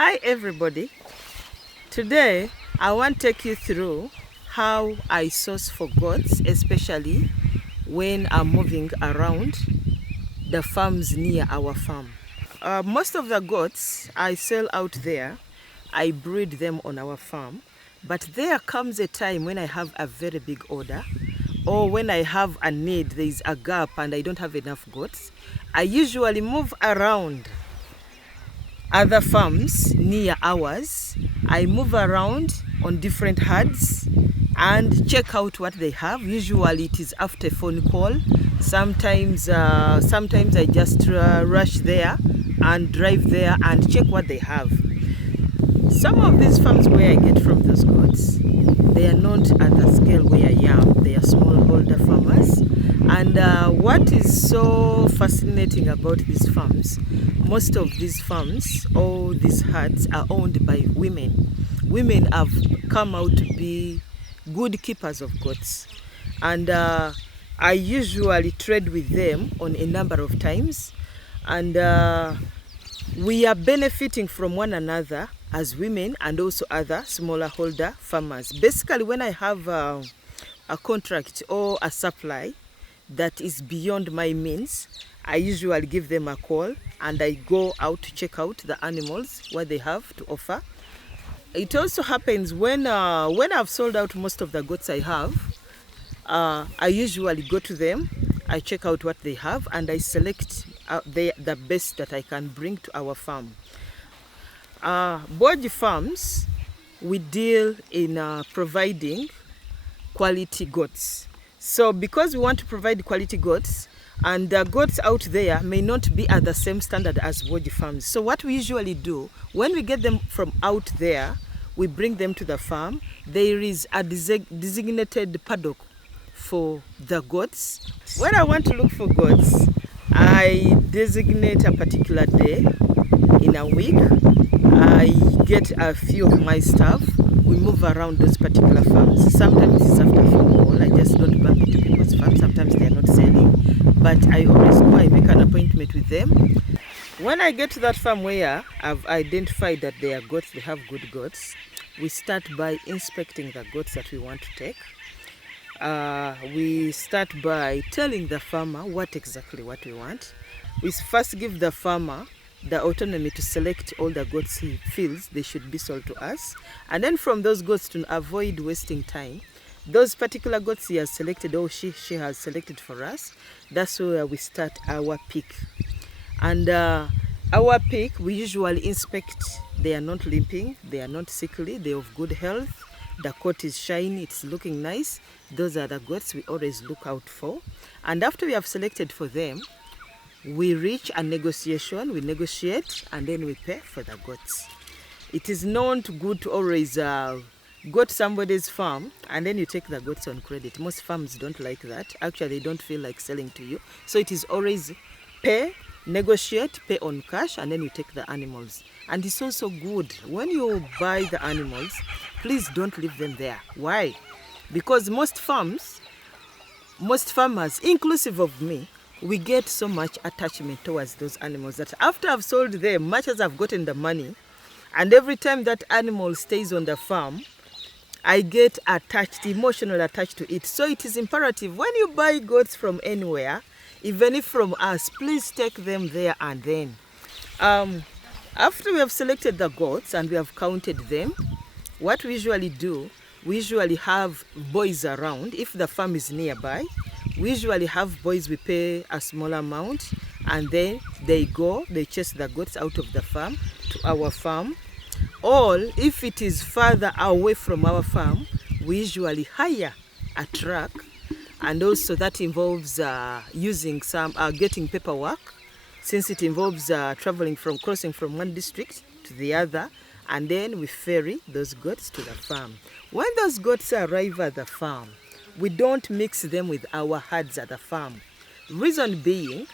Hi everybody. Today I want to take you through how I source for goats, especially when I'm moving around the farms near our farm. Most of the goats I sell out there, I breed them on our farm, but there comes a time when I have a very big order, or when I have a need, there is a gap and I don't have enough goats. I usually move around other farms near ours. I move around on different herds and check out what they have. Usually it is after phone call. Sometimes I just rush there and drive there and check what they have. Some of these farms where I get from those goats, they are not at the scale where I am. They are smallholder farmers. And what is so fascinating about these farms, most of these farms, all these herds are owned by women. Women have come out to be good keepers of goats. And I usually trade with them on a number of times. And we are benefiting from one another as women and also other smaller holder farmers. Basically, when I have a contract or a supply that is beyond my means, I usually give them a call and I go out to check out the animals, what they have to offer. It also happens when I've sold out most of the goats I have, I usually go to them, I check out what they have, and I select the best that I can bring to our farm. Board farms, we deal in providing quality goats. So because we want to provide quality goats, and the goats out there may not be at the same standard as board farms. So what we usually do, when we get them from out there, we bring them to the farm. There is a designated paddock for the goats. When I want to look for goats, I designate a particular day in a week. I get a few of my staff. We move around those particular farms. Sometimes it's after phone call. I just don't bump into people's farms. Sometimes they are not selling. But I always go, I make an appointment with them. When I get to that farm where I've identified that they are goats, they have good goats, we start by inspecting the goats that we want to take. We start by telling the farmer what we want. We first give the farmer the autonomy to select all the goats he feels they should be sold to us. And then from those goats, to avoid wasting time, those particular goats he has selected or she has selected for us, that's where we start our pick. And our pick, we usually inspect. They are not limping, they are not sickly, they are of good health. The coat is shiny, it's looking nice. Those are the goats we always look out for. And after we have selected for them, we reach a negotiation, we negotiate, and then we pay for the goats. It is not good to always go to somebody's farm and then you take the goats on credit. Most farms don't like that. Actually, they don't feel like selling to you. So it is always pay, negotiate, pay on cash, and then you take the animals. And it's also good, when you buy the animals, please don't leave them there. Why? Because most farmers, inclusive of me, we get so much attachment towards those animals that after I've sold them, much as I've gotten the money, and every time that animal stays on the farm, I get attached, emotionally attached to it. So it is imperative when you buy goats from anywhere, even if from us, please take them there and then. After we have selected the goats and we have counted them, what we usually do, we usually have boys around. If the farm is nearby, we usually have boys, we pay a small amount, and then they go, they chase the goats out of the farm to our farm. Or if it is further away from our farm, we usually hire a truck, and also that involves using some, getting paperwork, since it involves crossing from one district to the other, and then we ferry those goats to the farm. When those goats arrive at the farm, we don't mix them with our herds at the farm. Reason being,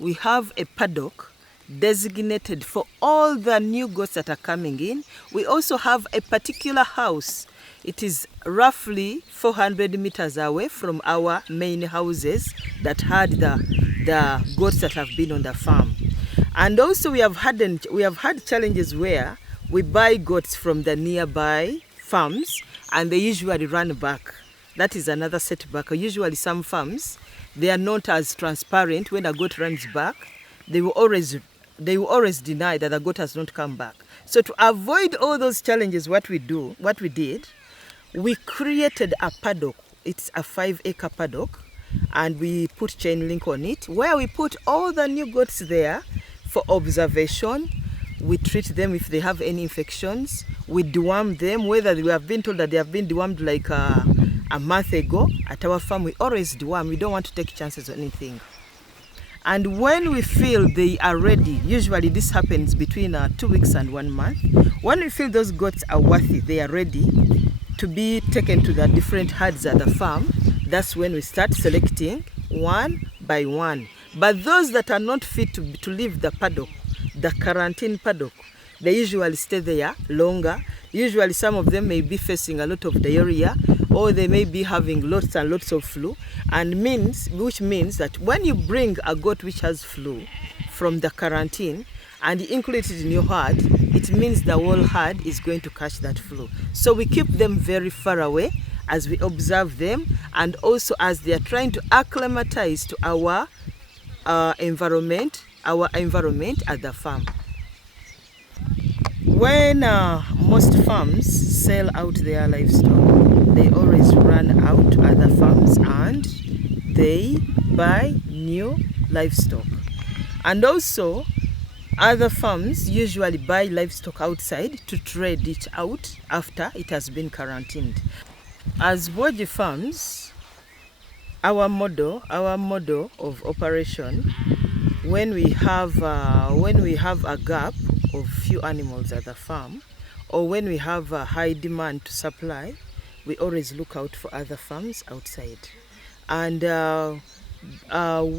we have a paddock designated for all the new goats that are coming in. We also have a particular house. It is roughly 400 meters away from our main houses that had the goats that have been on the farm. And also we have had challenges where we buy goats from the nearby farms and they usually run back. That is another setback. Usually some farms, they are not as transparent. When a goat runs back, they will always deny that the goat has not come back. So to avoid all those challenges, what we did, we created a paddock. It's a 5-acre paddock, and we put chain link on it, where we put all the new goats there for observation. We treat them if they have any infections. We deworm them, whether we have been told that they have been dewormed like a month ago. At our farm, we always deworm. We don't want to take chances on anything. And when we feel they are ready, usually this happens between 2 weeks and 1 month. When we feel those goats are worthy, they are ready to be taken to the different herds at the farm, that's when we start selecting one by one. But those that are not fit to leave the paddock, the quarantine paddock, they usually stay there longer. Usually some of them may be facing a lot of diarrhea, or they may be having lots and lots of flu, which means that when you bring a goat which has flu from the quarantine and you include it in your herd, it means the whole herd is going to catch that flu. So we keep them very far away as we observe them, and also as they are trying to acclimatize to our environment at the farm. When most farms sell out their livestock, they always run out to other farms and they buy new livestock. And also, other farms usually buy livestock outside to trade it out after it has been quarantined. As Boji Farms, our model of operation, when we have a gap of few animals at the farm, or when we have a high demand to supply, we always look out for other farms outside. And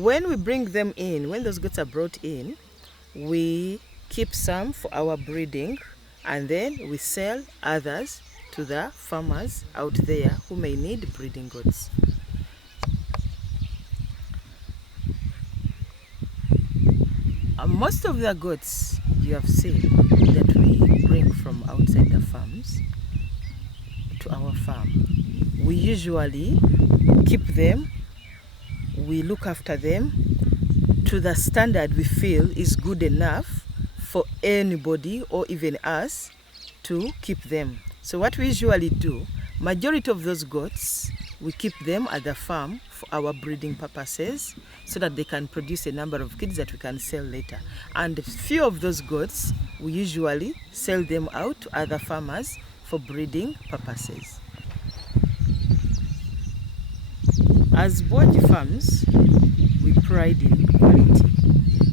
when we bring them in, when those goats are brought in, we keep some for our breeding, and then we sell others to the farmers out there who may need breeding goats. Most of the goats you have seen that we bring from outside the farms to our farm, we usually keep them, we look after them to the standard we feel is good enough for anybody or even us to keep them. So what we usually do, majority of those goats, we keep them at the farm for our breeding purposes so that they can produce a number of kids that we can sell later. And a few of those goats, we usually sell them out to other farmers for breeding purposes. As Boji Farms, we pride in quality.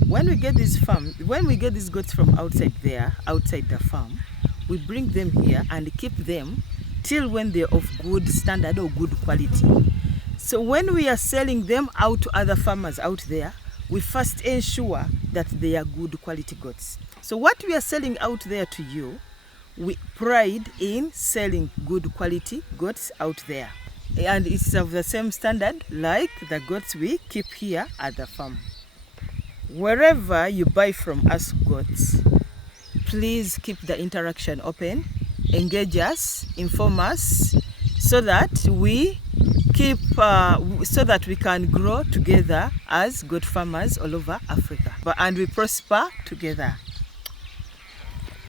When we get these goats from outside the farm, we bring them here and keep them till when they're of good standard or good quality. So when we are selling them out to other farmers out there, we first ensure that they are good quality goats. So what we are selling out there to you, we pride in selling good quality goats out there. And it's of the same standard like the goats we keep here at the farm. Wherever you buy from us goats, please keep the interaction open, engage us, inform us, so that we can grow together as goat farmers all over Africa, and we prosper together.